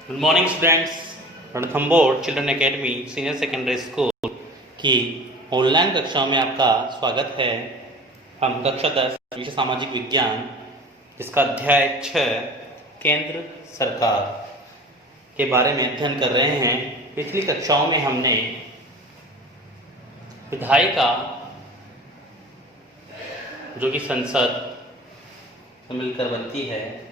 Good morning students. Ranthambore children academy senior secondary school की online कक्षाओं में आपका स्वागत है। हम कक्षा 10 विषय सामाजिक विज्ञान इसका अध्याय 6 केंद्र सरकार के बारे में अध्ययन कर रहे हैं। पिछली कक्षाओं में हमने विधायिका जो कि संसद मिलकर बनती है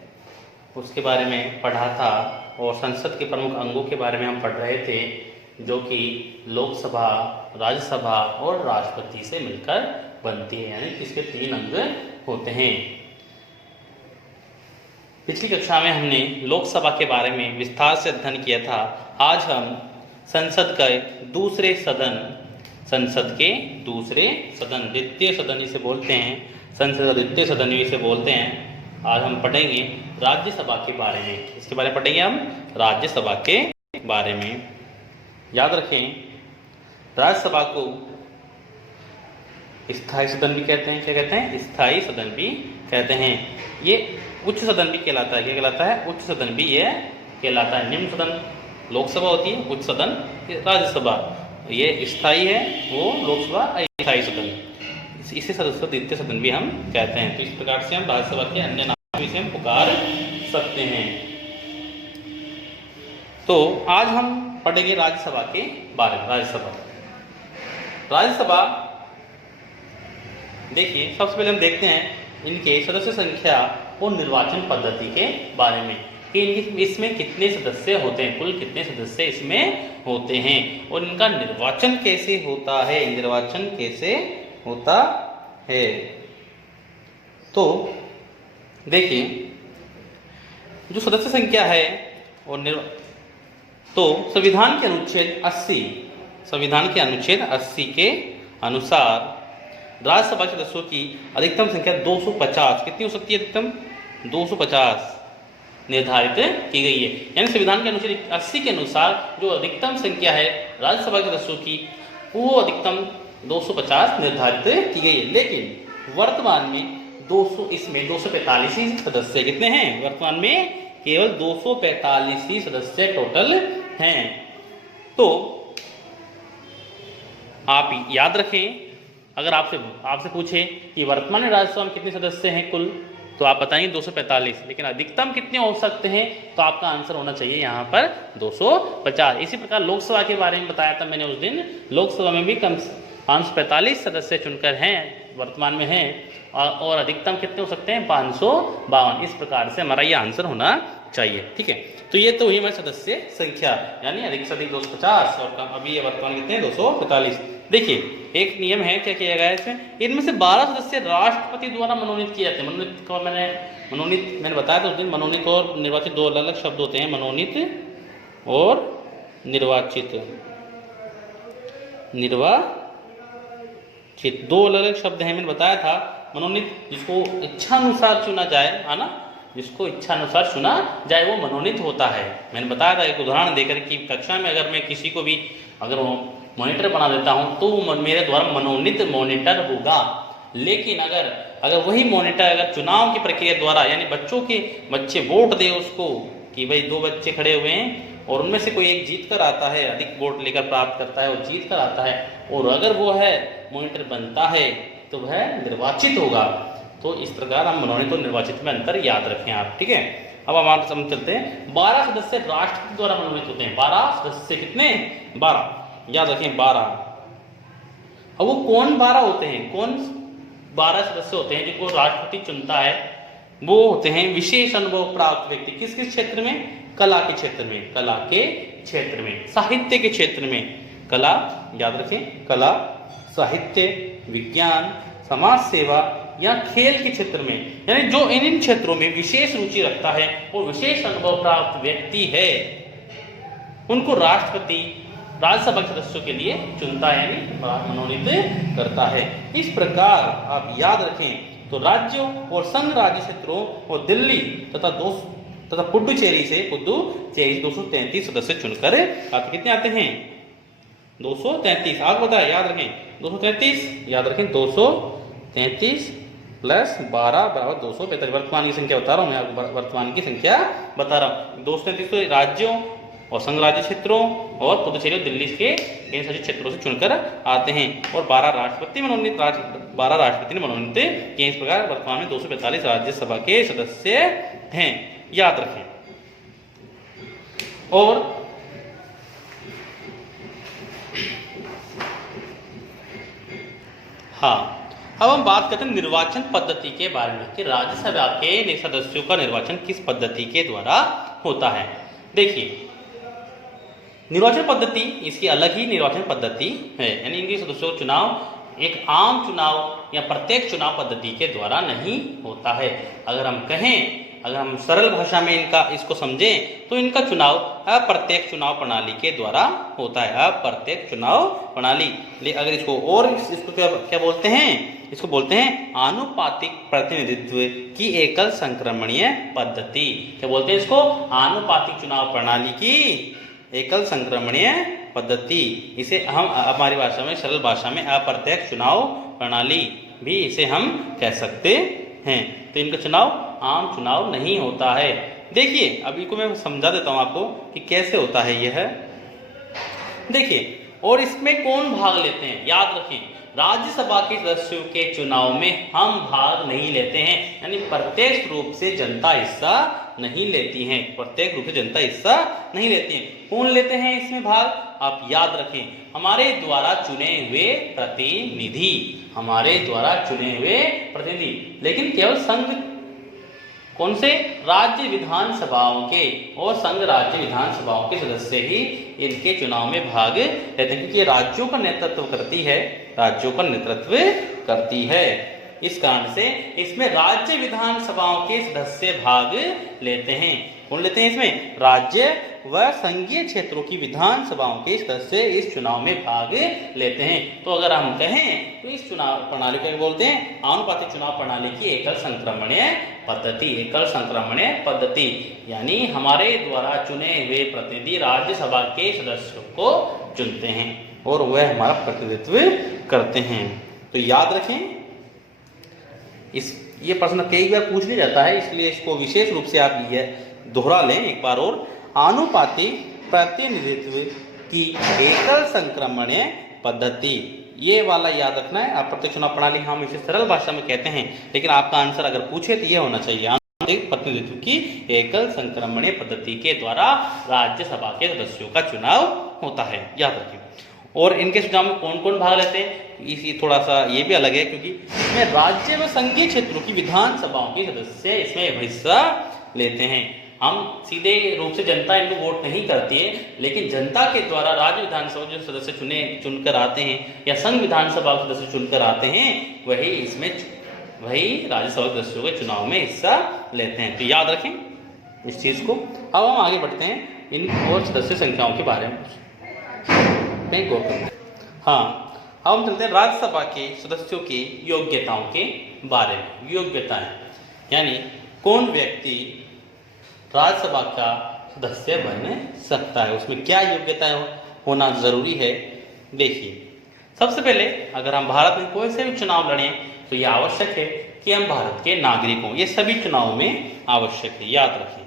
उसके बारे में पढ़ा था और संसद के प्रमुख अंगों के बारे में हम पढ़ रहे थे जो कि लोकसभा, राज्यसभा और राष्ट्रपति से मिलकर बनती है, यानी इसके 3 अंग होते हैं। पिछली कक्षा में हमने लोकसभा के बारे में विस्तार से अध्ययन किया था। आज हम संसद के दूसरे सदन, संसद के दूसरे सदन, द्वितीय सदन इसे बोलते हैं, संसद का द्वितीय सदन इसे बोलते हैं। आज हम पढ़ेंगे राज्यसभा के बारे में। इसके बारे में पढ़ेंगे हम राज्यसभा के बारे में। याद रखें, राज्यसभा को स्थायी सदन भी कहते हैं। क्या कहते हैं? स्थायी सदन भी कहते हैं। ये उच्च सदन भी कहलाता है। क्या कहलाता है? उच्च सदन भी ये कहलाता है। निम्न सदन लोकसभा होती है, उच्च सदन राज्यसभा। ये स्थायी है, वो लोकसभा अस्थायी सदन, इसे सदस्य द्वितीय सदन भी हम कहते हैं। तो इस प्रकार से हम राज्यसभा के अन्य नाम से हम पुकार सकते हैं। तो आज हम पढ़ेंगे राज्यसभा के बारे में। राज्यसभा देखिए, सबसे पहले हम देखते हैं इनके सदस्य संख्या और निर्वाचन पद्धति के बारे में कि इसमें कितने सदस्य होते हैं, कुल कितने सदस्य इसमें होते हैं और इनका निर्वाचन कैसे होता है। निर्वाचन कैसे होता है तो देखिए, जो सदस्य संख्या है और तो संविधान के अनुच्छेद 80 के अनुसार राज्यसभा के सदस्यों की अधिकतम संख्या 250, कितनी हो सकती है? अधिकतम 250 निर्धारित की गई है। यानी संविधान के अनुच्छेद 80 के अनुसार जो अधिकतम संख्या है राज्यसभा के सदस्यों की, वो अधिकतम 250 निर्धारित की गई है। लेकिन वर्तमान में 245 ही सदस्य कितने हैं? वर्तमान में केवल 245 ही सदस्य टोटल हैं। तो आप याद रखें, अगर आपसे पूछे कि वर्तमान में राज्यसभा में कितने सदस्य हैं कुल, तो आप बताएंगे 245। लेकिन अधिकतम कितने हो सकते हैं, तो आपका आंसर होना चाहिए यहाँ पर 250। इसी प्रकार लोकसभा के बारे में बताया था मैंने उस दिन। लोकसभा में भी कम 545 सदस्य चुनकर हैं, वर्तमान में हैं, और अधिकतम कितने हो सकते हैं? 552। इस प्रकार से हमारा ये आंसर होना चाहिए। ठीक है, तो ये तो हुई हमारी सदस्य संख्या, यानी अधिक से अधिक 250 और कम अभी ये वर्तमान कितने हैं? 245। देखिए, एक नियम है, क्या किया गया है इसमें? इनमें से 12 सदस्य राष्ट्रपति द्वारा मनोनीत किए जाते हैं। मनोनीत मैंने बताया था उस दिन। मनोनीत और निर्वाचित दो अलग अलग शब्द होते हैं। मनोनीत और निर्वाचित दो अलग अलग शब्द हैं, मैंने बताया था। मनोनीत जिसको इच्छानुसार चुना जाए, है ना, जिसको इच्छानुसार चुना जाए वो मनोनीत होता है। मैंने बताया था एक उदाहरण देकर कि कक्षा में अगर मैं किसी को भी अगर मॉनिटर बना देता हूं तो वो मेरे द्वारा मनोनीत मॉनिटर होगा। लेकिन अगर वही मॉनिटर अगर चुनाव की प्रक्रिया द्वारा, यानी बच्चे वोट दे उसको कि भाई 2 बच्चे खड़े हुए हैं और उनमें से कोई एक जीत कर आता है, अधिक वोट लेकर प्राप्त करता है और जीत कर आता है, और अगर वो है मॉनिटर बनता है तो वह निर्वाचित होगा। तो इस प्रकार हम मनोनीत और निर्वाचित में अंतर याद रखें आप। ठीक है, अब हम चलते हैं। 12 सदस्य राष्ट्रपति द्वारा मनोनीत होते हैं। 12 सदस्य कितने? 12, याद रखें 12। अब वो कौन 12 होते हैं? कौन 12 सदस्य होते हैं जिनको राष्ट्रपति चुनता है? वो होते हैं विशेष अनुभव प्राप्त व्यक्ति। किस किस क्षेत्र में? कला के क्षेत्र में, साहित्य के क्षेत्र में। कला, याद रखें, कला, साहित्य, विज्ञान, समाज सेवा या खेल के क्षेत्र में, यानी जो इन क्षेत्रों में विशेष रुचि रखता है वो विशेष अनुभव प्राप्त व्यक्ति है, उनको राष्ट्रपति राज्यसभा के सदस्यों के लिए चुनता है, यानी मनोनीत करता है। इस प्रकार आप याद रखें, तो राज्यों और संघ राज्य क्षेत्रों और दिल्ली तथा पुडुचेरी से 233 सदस्य चुनकर आपके कितने आते हैं? 233। आगे बताया, याद रखें 233, याद रखें 233 प्लस 12 बराबर 245। वर्तमान की संख्या बता रहा हूँ मैं आपको, वर्तमान की संख्या बता रहा हूँ। 233 राज्यों और संघ राज्य क्षेत्रों और पुदुचेरी और दिल्ली के इन शासित क्षेत्रों से चुनकर आते हैं और 12 राष्ट्रपति मनोनीत 12 राष्ट्रपति ने मनोनीत किए। इस प्रकार वर्तमान में 245 राज्यसभा के सदस्य हैं, याद रखें। और हाँ, अब हम बात करते हैं निर्वाचन पद्धति के बारे में कि राज्यसभा के सदस्यों का निर्वाचन किस पद्धति के द्वारा होता है। देखिए, निर्वाचन पद्धति इसकी अलग ही निर्वाचन पद्धति है, यानी इनके सदस्यों का चुनाव एक आम चुनाव या प्रत्येक चुनाव पद्धति के द्वारा नहीं होता है। अगर हम कहें, अगर हम सरल भाषा में इसको समझें तो इनका चुनाव अप्रत्यक्ष चुनाव प्रणाली के द्वारा होता है। अप्रत्यक्ष चुनाव प्रणाली। अगर इसको क्या बोलते हैं? इसको बोलते हैं आनुपातिक प्रतिनिधित्व की एकल संक्रमणीय पद्धति। क्या बोलते हैं इसको? आनुपातिक चुनाव प्रणाली की एकल संक्रमणीय पद्धति। इसे हम हमारी भाषा में, सरल भाषा में अप्रत्यक्ष चुनाव प्रणाली भी इसे हम कह सकते हैं। तो इनका चुनाव आम चुनाव नहीं होता है। देखिए, अभी को मैं समझा देता हूं आपको कि कैसे होता है यह। देखिए, और इसमें कौन भाग लेते हैं, याद रखें, राज्यसभा के सदस्यों के चुनाव में हम भाग नहीं लेते हैं, यानी प्रत्यक्ष रूप से जनता हिस्सा नहीं लेती है। प्रत्येक रूप से जनता हिस्सा नहीं लेती है। कौन लेते हैं इसमें भाग? आप याद रखें, हमारे द्वारा चुने हुए प्रतिनिधि, हमारे द्वारा चुने हुए प्रतिनिधि। लेकिन केवल संघ, कौन से? राज्य विधानसभाओं के और संघ राज्य विधानसभाओं के सदस्य ही इनके चुनाव में भाग लेते हैं, क्योंकि राज्यों का नेतृत्व करती है, राज्यों का नेतृत्व करती है। इस कारण से इसमें राज्य विधानसभाओं के सदस्य भाग लेते हैं। कौन लेते हैं इसमें? राज्य व संघीय क्षेत्रों की विधानसभाओं के सदस्य इस चुनाव में भाग लेते हैं। तो अगर हम कहें तो इस चुनाव प्रणाली को बोलते हैं आनुपातिक चुनाव प्रणाली की एकल संक्रमणीय पद्धति। एकल संक्रमणीय पद्धति यानी हमारे द्वारा चुने हुए प्रतिनिधि राज्यसभा के सदस्यों को चुनते हैं और वह हमारा प्रतिनिधित्व करते हैं। तो याद रखें, ये प्रश्न कई बार पूछ लिया जाता है, इसलिए इसको विशेष रूप से आप ये दोहरा लें एक बार और। आनुपातिक प्रतिनिधित्व की एकल संक्रमणीय पद्धति, ये वाला याद रखना है। अप्रत्यक्ष चुनाव प्रणाली हम इसे सरल भाषा में कहते हैं, लेकिन आपका आंसर अगर पूछे तो ये होना चाहिए आनुपातिक प्रतिनिधित्व की एकल संक्रमणीय पद्धति के द्वारा राज्यसभा के सदस्यों का चुनाव होता है, याद रखिए। और इनके चुनाव में कौन कौन भाग लेते हैं, इसी थोड़ा सा ये भी अलग है, क्योंकि इसमें राज्य व संघीय क्षेत्रों की विधानसभाओं के सदस्य इसमें हिस्सा लेते हैं। हम सीधे रूप से जनता इनको वोट नहीं करती है, लेकिन जनता के द्वारा राज्य विधानसभा जो सदस्य चुनकर आते हैं या संघ विधानसभा सदस्य चुनकर आते हैं, वही राज्यसभा सदस्यों के चुनाव में हिस्सा लेते हैं। तो याद रखें इस चीज को। अब हम आगे बढ़ते हैं इन और सदस्य संख्याओं के बारे में गौर करते हैं। हाँ, अब हम चलते हैं राज्यसभा के सदस्यों की योग्यताओं के बारे में। योग्यताएं यानी कौन व्यक्ति राज्यसभा का सदस्य बन सकता है, उसमें क्या योग्यताएं होना जरूरी है। देखिए, सबसे पहले अगर हम भारत में कोई से भी चुनाव लड़ें तो यह आवश्यक है कि हम भारत के नागरिक हों। ये सभी चुनावों में आवश्यक है, याद रखें।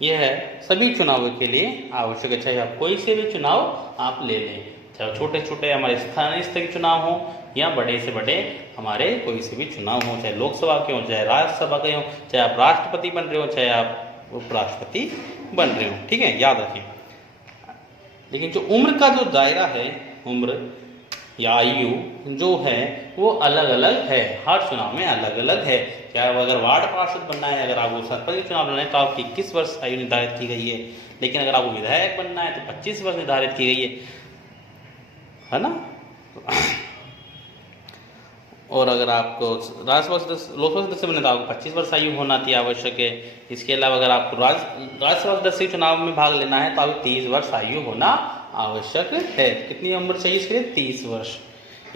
यह है सभी चुनावों के लिए आवश्यक है, चाहे आप कोई से भी चुनाव आप ले लें, चाहे छोटे छोटे हमारे स्थानीय स्तर के चुनाव हो या बड़े से बड़े हमारे कोई से भी चुनाव हो, चाहे लोकसभा के हो, चाहे राज्यसभा के हो, चाहे आप राष्ट्रपति बन रहे हो, चाहे आप उपराष्ट्रपति बन रहे हो, ठीक है, याद रखें। लेकिन जो उम्र का जो दायरा है, उम्र या आयु जो है वो अलग अलग है, हर चुनाव में अलग अलग है। क्या अगर वार्ड पार्षद बनना है, अगर आपको सरपंच चुनाव लड़ना है तो आपकी 21 वर्ष आयु निर्धारित की गई है, लेकिन अगर आपको विधायक बनना है तो 25 वर्ष निर्धारित की गई है ना। और अगर आपको लोकसभा सदस्य बनना है तो आपको 25 वर्ष आयु होना आवश्यक है। इसके अलावा अगर आपको राज्यसभा सदस्य चुनाव में भाग लेना है तो आपको 30 वर्ष आयु होना आवश्यक है। कितनी उम्र चाहिए इसके लिए? 30 वर्ष,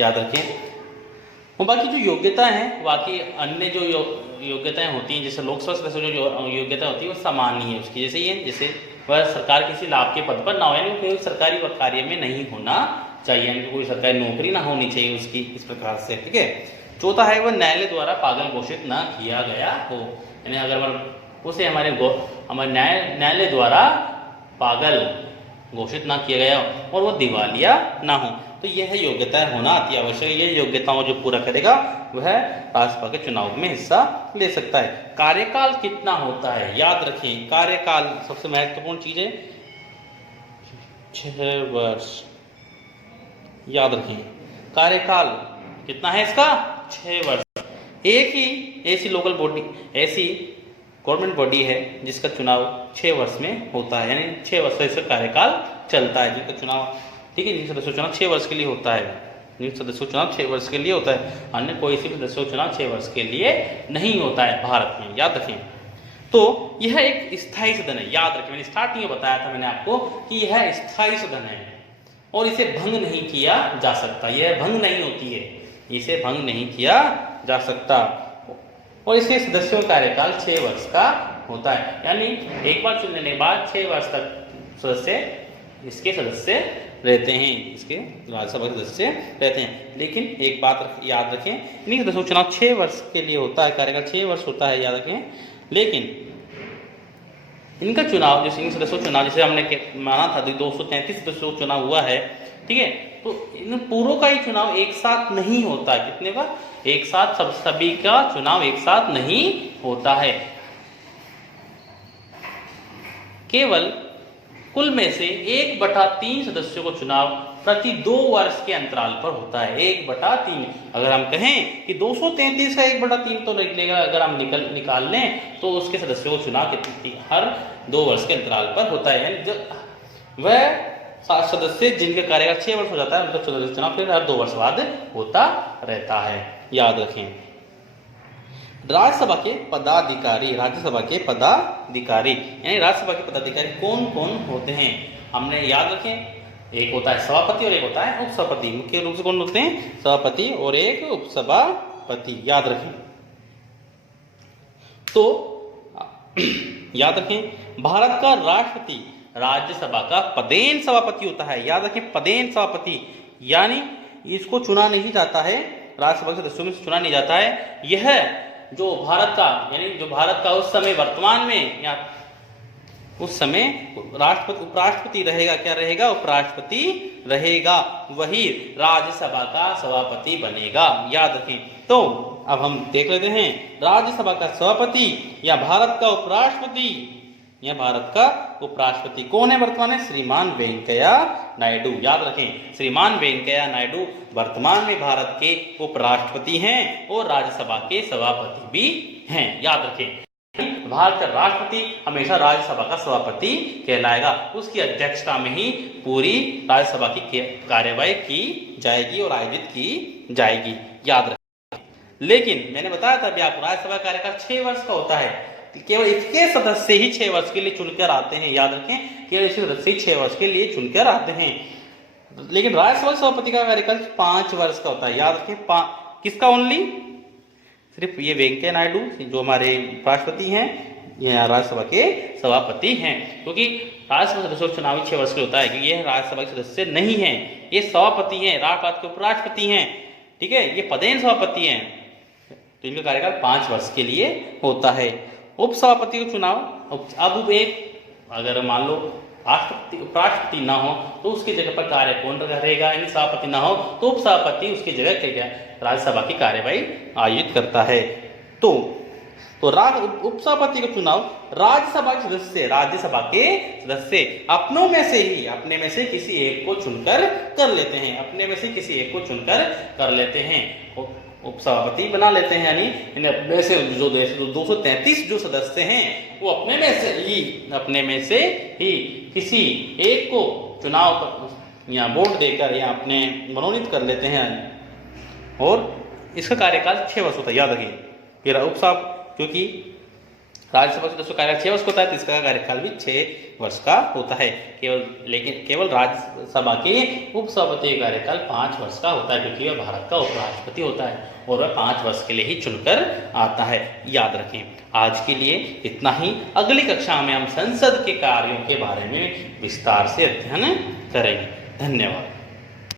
याद रखें। और बाकी जो योग्यता है, बाकी अन्य जो योग्यताएं होती हैं, जैसे लोकसभा सदस्य जो योग्यता होती है वो सामान्य है उसकी, जैसे ये, जैसे वह सरकार किसी लाभ के पद पर ना हो, यानी कोई सरकारी कार्य में नहीं होना चाहिए, यानी कोई सरकारी नौकरी ना होनी चाहिए उसकी, इस प्रकार से, ठीक है। चौथा है वह न्यायालय द्वारा पागल घोषित न किया गया हो, यानी अगर उसे हमारे न्यायालय द्वारा पागल घोषित ना किया गया और वो दिवालिया ना हो। तो यह योग्यताएं होना अति आवश्यक है। ये योग्यताओं जो पूरा करेगा वह राज्यसभा के चुनाव में हिस्सा ले सकता है। कार्यकाल कितना होता है, याद रखें कार्यकाल सबसे महत्वपूर्ण चीज है, 6 वर्ष। याद रखें कार्यकाल कितना है इसका, 6 वर्ष। एक ही ऐसी लोकल बॉडी, ऐसी गवर्नमेंट बॉडी है जिसका चुनाव 6 वर्ष में होता है, यानी 6 वर्ष से कार्यकाल चलता है जिसका चुनाव, ठीक है, जिन सदस्यों चुनाव 6 वर्ष के लिए होता है, जिन सदस्यों चुनाव 6 वर्ष के लिए होता है, अन्य कोई सी भी सदस्यों चुनाव 6 वर्ष के लिए नहीं होता है भारत में, याद रखें। तो यह एक स्थायी सदन है, याद रखें, मैंने स्टार्टिंग में बताया था मैंने आपको कि यह स्थायी सदन है और इसे भंग नहीं किया जा सकता, यह भंग नहीं होती है, इसे भंग नहीं किया जा सकता और इसके सदस्यों का कार्यकाल 6 वर्ष का होता है, यानी एक बार चुन लेने के बाद 6 वर्ष तक सदस्य इसके सदस्य रहते हैं, इसके राज्यसभा के सदस्य रहते हैं। लेकिन एक बात याद रखें, इन्हीं सदस्यों का चुनाव 6 वर्ष के लिए होता है, कार्यकाल 6 वर्ष होता है, याद रखें। लेकिन इनका चुनाव, जैसे इन सदस्यों चुनाव जैसे हमने माना था 233 सदस्यों का चुनाव हुआ है, ठीक है, तो इन पूरों का ही चुनाव एक साथ नहीं होता है, कितने का, एक साथ सभी का चुनाव एक साथ नहीं होता है, केवल कुल में से 1/3 सदस्यों को चुनाव प्रति 2 वर्ष के अंतराल पर होता है, 1/3। अगर हम कहें कि 233 का 1/3 तो निकलेगा, अगर हम निकाल लें तो उसके सदस्यों को चुनाव कितनी हर 2 वर्ष के अंतराल पर होता है, यानी वह 7 सदस्य जिनके कार्यकाल 6 वर्ष हो जाता है उनका चुनाव फिर हर 2 वर्ष बाद होता रहता है, याद रखें। राज्यसभा के पदाधिकारी, राज्यसभा के पदाधिकारी यानी राज्यसभा के पदाधिकारी कौन कौन होते हैं, हमने याद रखें, एक होता है सभापति और एक होता है उपसभापति। मुख्य रूप से कौन होते हैं, सभापति और एक उपसभापति, याद रखें। तो याद रखें, भारत का राष्ट्रपति राज्यसभा का पदेन सभापति होता है, याद रखें, पदेन सभापति, यानी इसको चुना नहीं जाता है, राज्यसभा के सदस्यों में से चुना नहीं जाता है। यह जो भारत का, यानी जो भारत का उस समय वर्तमान में या उस समय राष्ट्रपति उपराष्ट्रपति रहेगा, क्या रहेगा, उपराष्ट्रपति रहेगा, वही राज्यसभा का सभापति बनेगा, याद रखें। तो अब हम देख लेते हैं, राज्यसभा का सभापति या भारत का उपराष्ट्रपति, यह भारत का उपराष्ट्रपति कौन है वर्तमान में, श्रीमान वेंकैया नायडू, याद रखें, श्रीमान वेंकैया नायडू वर्तमान में भारत के उपराष्ट्रपति हैं और राज्यसभा के सभापति भी हैं, याद रखें। भारत का राष्ट्रपति हमेशा राज्यसभा का सभापति कहलाएगा, उसकी अध्यक्षता में ही पूरी राज्यसभा की कार्यवाही की जाएगी और आयोजित की जाएगी, याद रखें। लेकिन मैंने बताया था अभी आपको, राज्यसभा कार्यकाल 6 वर्ष का होता है, केवल इसके सदस्य ही 6 वर्ष के लिए चुनकर आते हैं, याद रखें, केवल इसके सदस्य ही 6 वर्ष के लिए चुनकर आते हैं। लेकिन राज्यसभा सभापति का कार्यकाल 5 वर्ष का होता है, याद रखें। किसका ओनली, सिर्फ ये वेंकैया नायडू जो हमारे राष्ट्रपति हैं, ये राज्यसभा के सभापति हैं, क्योंकि राज्यसभा सदस्यों का चुनाव 6 वर्ष के होता है, क्योंकि ये राज्यसभा के सदस्य नहीं है, ये सभापति हैं, राज्यपाल के उपराष्ट्रपति हैं, ठीक है, ये पदेन सभापति हैं, तो इनका कार्यकाल 5 वर्ष के लिए होता है। उपसभापति का चुनाव, अब एक अगर मान लो उपराष्ट्रपति ना हो तो उसकी जगह पर कार्य कौन रहेगा, यानी सभापति ना हो तो उपसभापति उसकी जगह क्या राज्यसभा की कार्यवाही आयोजित करता है। तो उपसभापति का चुनाव राज्यसभा के सदस्य अपने में से किसी एक को चुनकर कर लेते हैं, अपने में से किसी एक को चुनकर कर लेते हैं, उपसभापति बना लेते हैं, यानी अपने से जो 233 जो सदस्य हैं वो अपने में से ही किसी एक को चुनाव या वोट देकर या अपने मनोनीत कर लेते हैं और इसका कार्यकाल 6 वर्ष होता है, याद रखिए। फिर उपसभा, क्योंकि राज्यसभा सदस्यों का कार्यकाल 6 वर्ष होता है तो इसका कार्यकाल भी 6 वर्ष का होता है, केवल राज्यसभा के उपसभापति का कार्यकाल 5 वर्ष का होता है, क्योंकि वह भारत का उपराष्ट्रपति होता है और वह 5 वर्ष के लिए ही चुनकर आता है, याद रखें। आज के लिए इतना ही, अगली कक्षा में हम संसद के कार्यों के बारे में विस्तार से अध्ययन करेंगे। धन्यवाद।